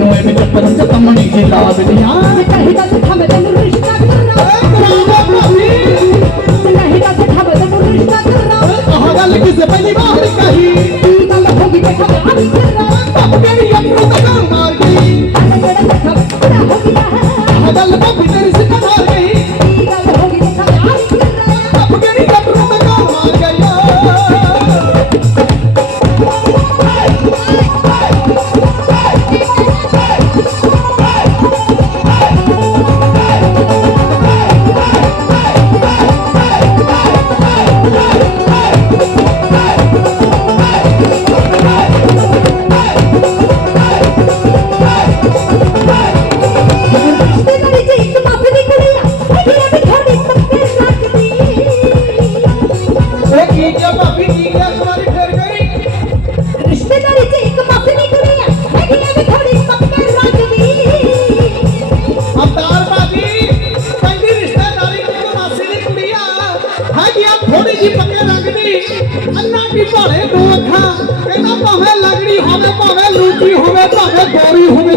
चकर ਜੀ ਪੱਕੇ ਲੱਗਦੀ ਅੰਨਾ ਕੀ ਭਾਲੇ ਦੋ ਅੱਖਾਂ ਇਹਨਾਂ ਭਾਵੇਂ ਲੱਗਣੀ ਹੋਵੇ ਭਾਵੇਂ ਰੂਪੀ ਹੋਵੇ ਭਾਵੇਂ ਗੋਰੀ ਹੋਵੇ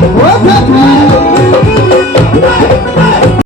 What Oh,